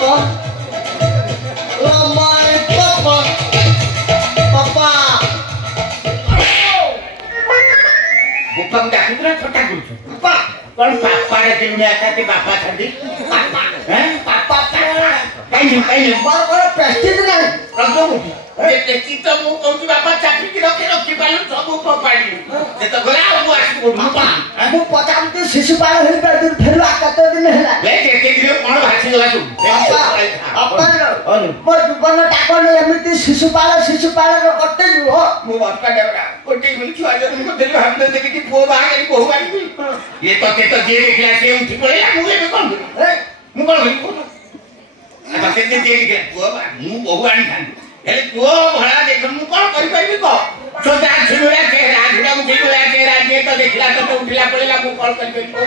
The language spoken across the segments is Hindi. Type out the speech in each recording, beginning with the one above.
Papa. Oh my Papa. Papa. Bukan dah kita छोटा कुछ. Papa. Kalau papa ada di dunia tadi papa tadi. Papa. Papa. Kayu. Baru prestige नहीं. Kalau kita mau kau tu papa cakap kita balun सब padi. Kita gelar aku aku Papa. Aku pacam tu शिशु पालन है पर दिन फिर आकर दिन है ना. ले के dia कौन भाषी लगा तू. Papa. Apa bukan takon एमती शिशु पालन करते हो. मु बाप का देवरा कोटी गुल छुआ जो तुमको दिल हम दे के कि पो बाहर के बहु बारी ये तो जे देखला से उठी पड़े मु ये कौन मु कौन भई अब से जे के पो बा मु बहु बारी खान हेले पो भड़ा देख मु कौन करि पाइबी को छोटा छुड़ा चेहरा झुड़ा मु छुड़ा चेहरा जे तो देखला तो उठिला पड़ेला मु कौन करि पाइबी को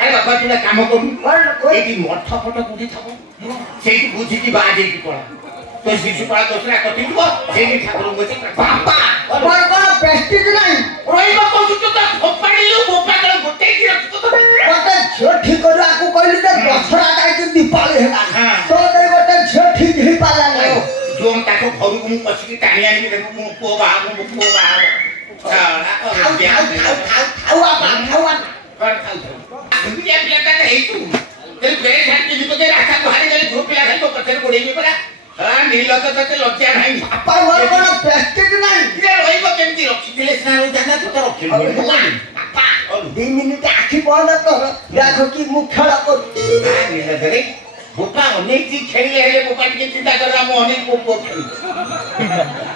अरे बाबा तू काम कर एकी मठ फट कुडी थाको सेठी बुझी की बाजे की पड़ा तो शिशु पाल दूसरा कथि को जेनी ठाकुर मोचे पापा और प्रेस्टीज नहीं रोइबा को तो फोपाड़ी लो बोपा कर गोटे की रख तो गोटे झियो ठीक करू आकु कहली जे दसरा काई के दीपावली हेला तो दे गोटे झियो ठीक ही पाला नहीं जो हम ताको घरु को पछी टाणी आनी देखो मु पो बा दुनिया पिला का है तू तेरे पेट छाती जी को रास्ता बाहर गए धूप पिला तो पत्थर कोड़ी में पड़ा हां नील तो लज्जा नहीं पापा मोर कोन प्रेस्टीज नहीं ये रोइबा केमती रखी दिले स्नान हो जाना तो रखी पापा 2 मिनिट आखि बंद कर देखो कि मुख खेला कर नील धरे बोपा अनेक चीज खेले हेले बोपा के चिंता कर रहा मो अनेक को खेल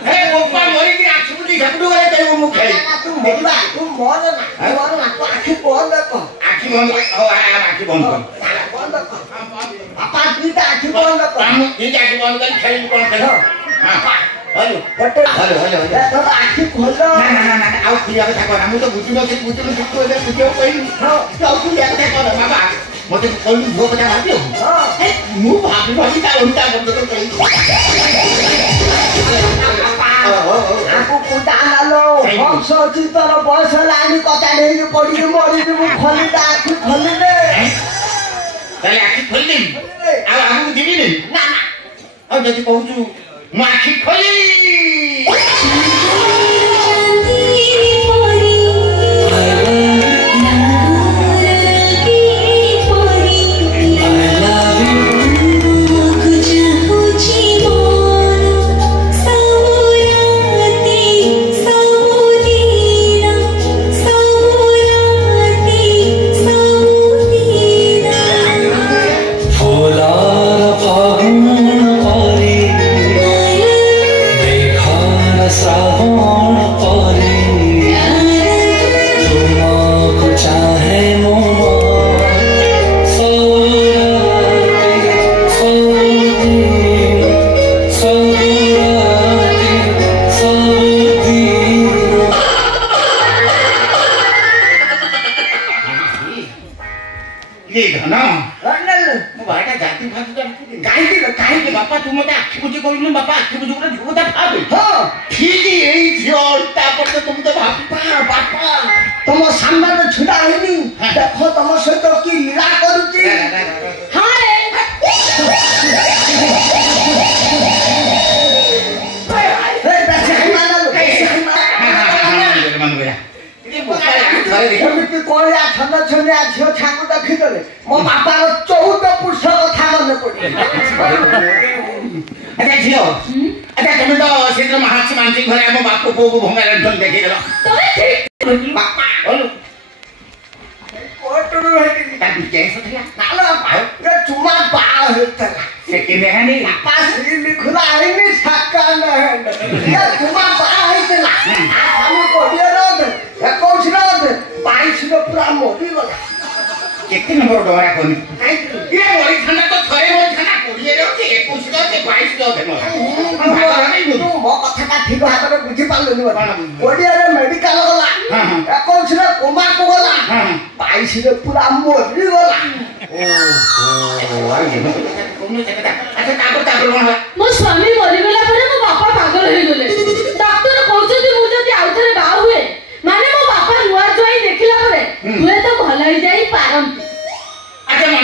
हे बोपा मोरी की आंख बुझी झपडू करे तो वो मुख खेल तू देखबा तू मोर ना तू आखि बंद कर आखि बंद ओ आखि बंद कर बंद कर पापा दीटा आखि बंद कर हम दीटा आखि बंद कर खेल कौन खेल हां हेलो तो आखि खोलो ना आओ खुलिया କଥା କର ମୁଁ ତ ବୁଝିନ ସେ ବୁଝିନ ତୁ ଏବେ ବୁଝିବ କହିନି ଆଉ खुलिया କଥା କର बाबा मते कोई भो କଥା ଭାବିयो ହଁ ମୁଁ ଭାବି ତା उल्टा ବନ୍ଦ ତ କହି आकु कुटा हालो हम सोची तोर बयस लानी कथा नेई पड़ी मरी मु खोली दा आखि खोली दे ताले आखि खोली आ आगु दिबी ने ना आ जति कहूछु मु आखि खोली बापा तुम मते आखि बुझी कहलु बापा आखि बुझी पूरा झूठा भाबे हां ठीक एई झोलता पर तो तुम तो बापा तुम सामने में छुटा हैनी देखो तुम सहित की लीला करूची हां रे बच्चा मान लो कोया ठंडा छनिया झियो छांगु देखि गले मो बापा रो 14 पुरुष कथा मन पड़ी अच्छा झियो अच्छा तुम तो सेद्र महात्मा मानसी घरे हम बाप को भंगा रंधन देखि गेलो तबे बापा बोलो कोटरू हेती ता कैसे थला नालो रे चुमा बा हेतला से के नेहनी बापा श्री लिखला आईनी साका न या चुमा बा हेतला हम कोडिया रो कौन बाईस पूरा मोदी गला केते नंबर डोरा कोनी ये मोरी थाना तो थरे मोरी थाना कोडिए रे 21 के 22 के देनो भाग नहीं तू मो कथा का ठीक हाथ में बुझी पालनी कोडिया रे मेडिकल गला कौन कोमा को गला 22 रे पूरा मोदी गला ओ अच्छा ताको मो स्वामी मरी गला पर मो बापा पागल हो गले